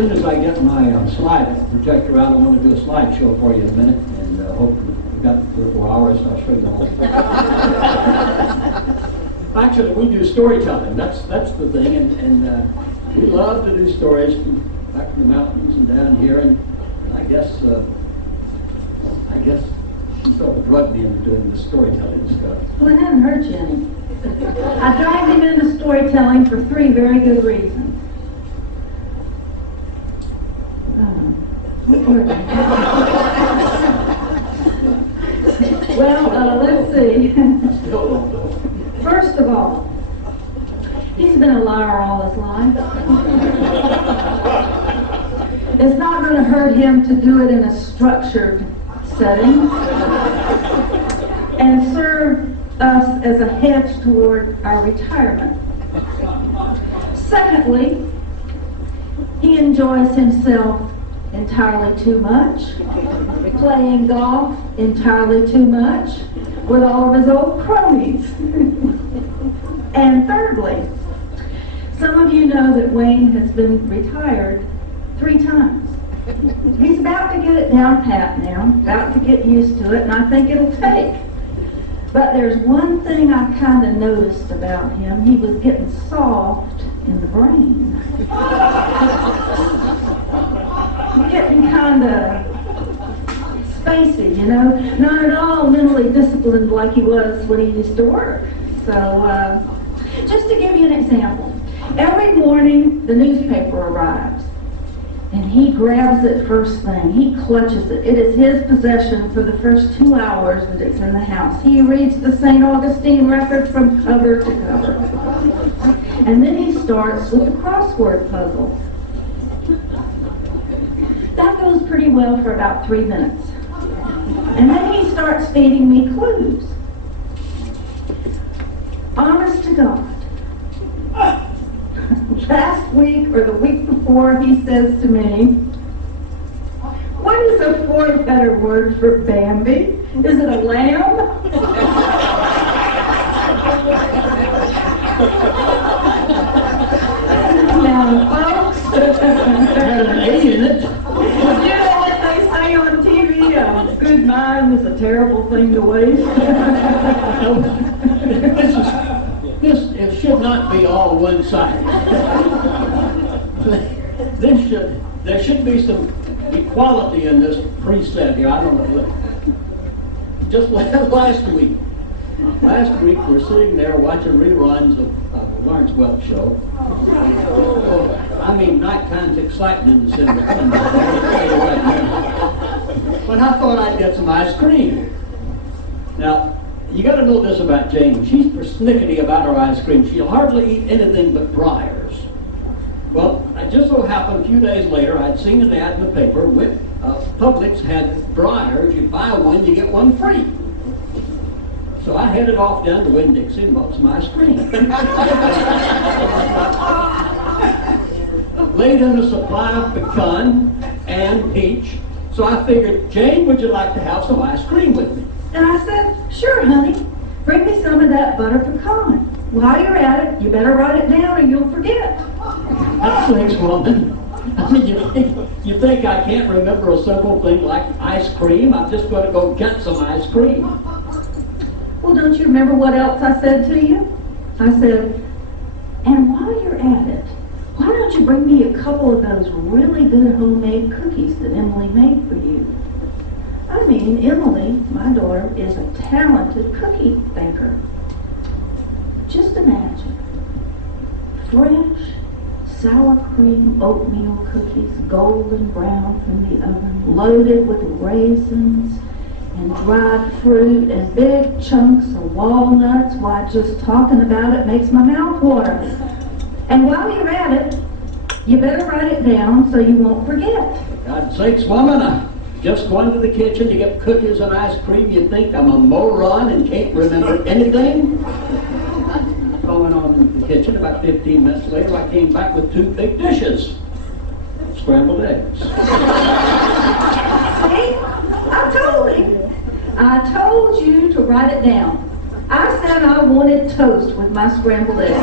soon as I get my slide projector out, I want to do a slideshow for you in a minute, and hope we've got 3 or 4 hours, so I'll show you the whole thing. Actually, we do storytelling. That's the thing, and we love to do stories from back from the mountains and down here, and I guess she sort of drugged me into doing the storytelling stuff. Well, it hadn't hurt you any. I dragged him into storytelling for 3 very good reasons. Well, let's see. Still don't know. First of all, he's been a liar all his life. It's not going to hurt him to do it in a structured setting and serve us as a hedge toward our retirement. Secondly, he enjoys himself entirely too much, playing golf entirely too much with all of his old cronies. And thirdly, some of you know that Wayne has been retired 3 times. He's about to get it down pat now, about to get used to it, and I think it'll take. But there's one thing I kind of noticed about him. He was getting soft in the brain. Getting kind of spacey, you know, not at all mentally disciplined like he was when he used to work. So, just to give you an example, every morning the newspaper arrives, and he grabs it first thing. He clutches it. It is his possession for the first 2 hours that it's in the house. He reads the St. Augustine record from cover to cover. And then he starts with the crossword puzzle. That goes pretty well for about 3 minutes. And then he starts feeding me clues. Honest to God, last week or the week before, he says to me, "What is a 4-letter word for Bambi? Is it a lamb?" Now, folks, Had an A in it. you know what they say on TV? A good mind is a terrible thing to waste. This it should not be all one-sided. There should be some equality in this preset here. I don't know. Just last week we're sitting there watching reruns of the Lawrence Welk show. I mean, nighttime's exciting in the cinema. But I thought I'd get some ice cream. Now, you got to know this about Jane. She's persnickety about her ice cream. She'll hardly eat anything but Breyers. Well, it just so happened a few days later, I'd seen an ad in the paper with Publix had Breyers. You buy one, you get one free. So I headed off down to Winn-Dixie and bought some ice cream. Laid in a supply of pecan and peach. So I figured, Jane, would you like to have some ice cream with me? And I said, "Sure, honey. Bring me some of that butter pecan. While you're at it, you better write it down or you'll forget." Thanks, woman. I mean, you think I can't remember a simple thing like ice cream? I'm just going to go get some ice cream. Well, don't you remember what else I said to you? I said, "And while you're at it, why don't you bring me a couple of those really good homemade cookies that Emily made for you?" I mean, Emily, my daughter, is a talented cookie baker. Just imagine. Fresh, sour cream oatmeal cookies, golden brown from the oven, loaded with raisins and dried fruit and big chunks of walnuts. Why, just talking about it makes my mouth water. And while you're at it, you better write it down so you won't forget. For God's sakes, woman, I'm just going to the kitchen to get cookies and ice cream. You think I'm a moron and can't remember anything? Going on in the kitchen, about 15 minutes later, I came back with 2 big dishes. Scrambled eggs. See? I told you to write it down. I said I wanted toast with my scrambled eggs.